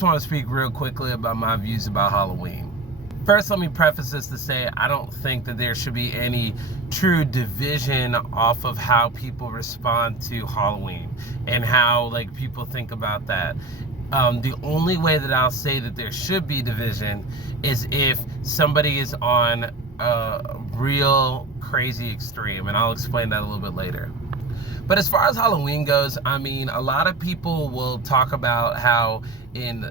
just want to speak real quickly about my views about Halloween. First, let me preface this to say I don't think that there should be any true division off of how people respond to Halloween and how like people think about that. The only way that I'll say that there should be division is if somebody is on a real crazy extreme, and I'll explain that a little bit later. But as far as Halloween goes, I mean, a lot of people will talk about how in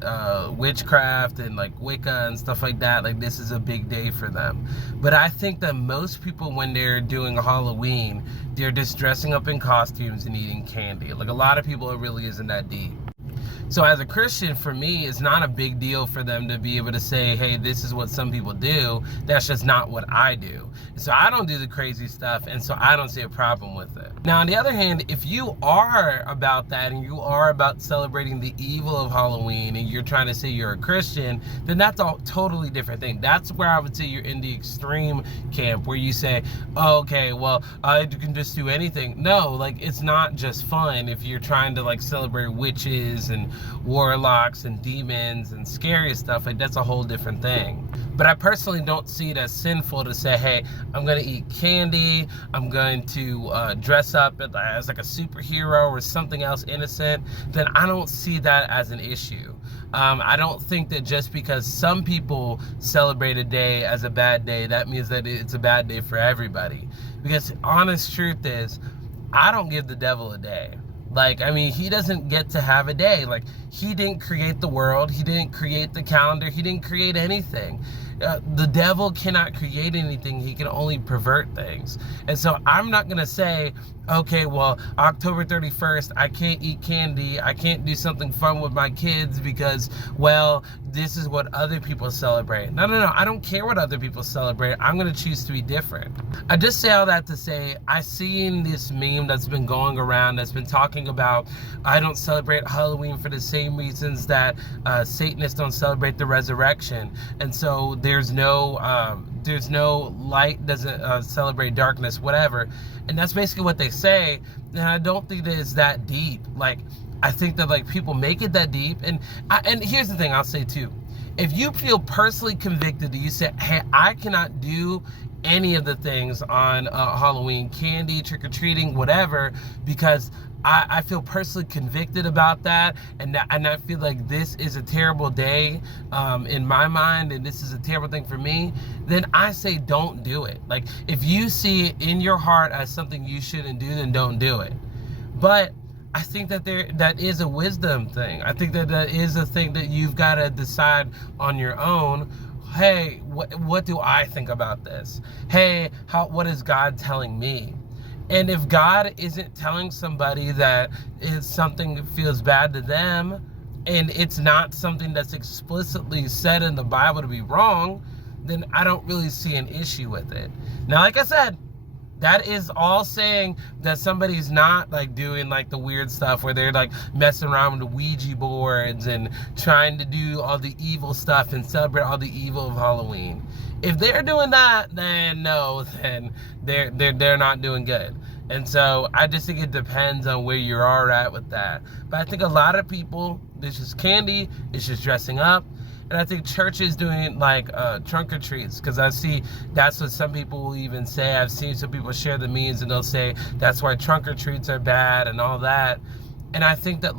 witchcraft and like Wicca and stuff like that, like this is a big day for them. But I think that most people, when they're doing Halloween, they're just dressing up in costumes and eating candy. Like a lot of people, it really isn't that deep. So as a Christian, for me, it's not a big deal for them to be able to say, hey, this is what some people do. That's just not what I do. So I don't do the crazy stuff, and so I don't see a problem with it. Now, on the other hand, if you are about that and you are about celebrating the evil of Halloween and you're trying to say you're a Christian, then that's a totally different thing. That's where I would say you're in the extreme camp where you say, oh, okay, well, you can just do anything. No, like it's not just fun if you're trying to like celebrate witches and warlocks and demons and scary stuff. Like that's a whole different thing. But I personally don't see it as sinful to say, hey, I'm going to eat candy, I'm going to dress up as like a superhero or something else innocent. Then I don't see that as an issue. I don't think that just because some people celebrate a day as a bad day, that means that it's a bad day for everybody. Because honest truth is, I don't give the devil a day. Like, I mean, he doesn't get to have a day. Like, he didn't create the world. He didn't create the calendar. He didn't create anything. The devil cannot create anything. He can only pervert things. And so I'm not going to say, okay, well, October 31st, I can't eat candy. I can't do something fun with my kids because, well, this is what other people celebrate. No. I don't care what other people celebrate. I'm going to choose to be different. I just say all that to say, I seen this meme that's been going around that's been talking about, I don't celebrate Halloween for the same reasons that Satanists don't celebrate the resurrection. And so there's no light doesn't celebrate darkness, whatever. And that's basically what they say. And I don't think that it's that deep. Like, I think that like people make it that deep. And here's the thing I'll say too. If you feel personally convicted that you say, hey, I cannot do any of the things on Halloween, candy, trick-or-treating, whatever, because I feel personally convicted about that, and I feel like this is a terrible day in my mind, and this is a terrible thing for me, then I say don't do it. Like, if you see it in your heart as something you shouldn't do, then don't do it. But I think that that is a wisdom thing. I think that is a thing that you've got to decide on your own. Hey, what do I think about this? Hey, what is God telling me? And if God isn't telling somebody that it's something that feels bad to them, and it's not something that's explicitly said in the Bible to be wrong, then I don't really see an issue with it. Now, like I said, that is all saying that somebody's not like doing like the weird stuff where they're like messing around with the Ouija boards and trying to do all the evil stuff and celebrate all the evil of Halloween. If they're doing that, then no, then they're not doing good. And so I just think it depends on where you are at with that. But I think a lot of people, it's just candy, it's just dressing up. And I think churches doing like trunk or treats, because I see that's what some people will even say. I've seen some people share the memes and they'll say that's why trunk or treats are bad and all that. And I think that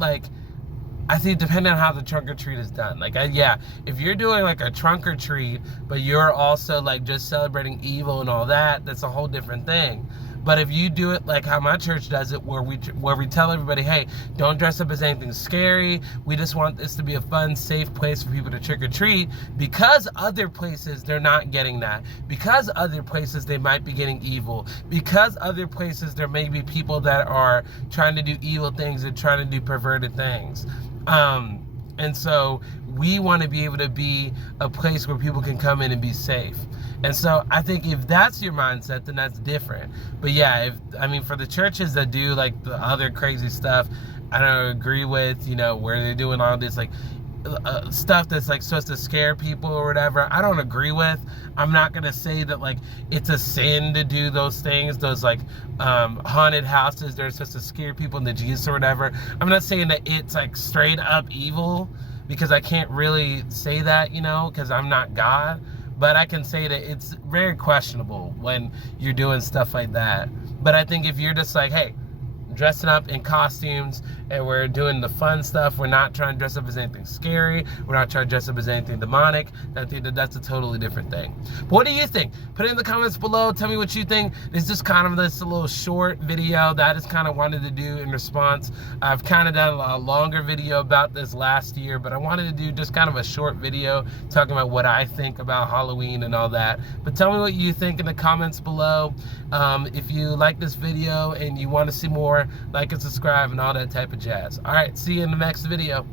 depending on how the trunk or treat is done. Like, yeah, if you're doing like a trunk or treat, but you're also like just celebrating evil and all that, that's a whole different thing. But if you do it like how my church does it, where we tell everybody, hey, don't dress up as anything scary. We just want this to be a fun, safe place for people to trick or treat. Because other places they're not getting that. Because other places they might be getting evil. Because other places there may be people that are trying to do evil things and trying to do perverted things. And so we want to be able to be a place where people can come in and be safe. And so I think if that's your mindset, then that's different. But yeah, for the churches that do like the other crazy stuff, I don't agree with, where they're doing all this like stuff that's like supposed to scare people or whatever. I don't agree with. I'm not going to say that like it's a sin to do those things, those like haunted houses that are supposed to scare people into Jesus or whatever. I'm not saying that it's like straight up evil, because I can't really say that, you know, because I'm not God. But I can say that it's very questionable when you're doing stuff like that. But I think if you're just like, hey, dressing up in costumes and we're doing the fun stuff, we're not trying to dress up as anything scary, we're not trying to dress up as anything demonic, I think that that's a totally different thing. But what do you think? Put it in the comments below. Tell me what you think. It's just kind of this little short video that I just kind of wanted to do in response. I've kind of done a longer video about this last year, but I wanted to do just kind of a short video talking about what I think about Halloween and all that. But tell me what you think in the comments below. If you like this video and you want to see more, like and subscribe and all that type of jazz. All right, see you in the next video.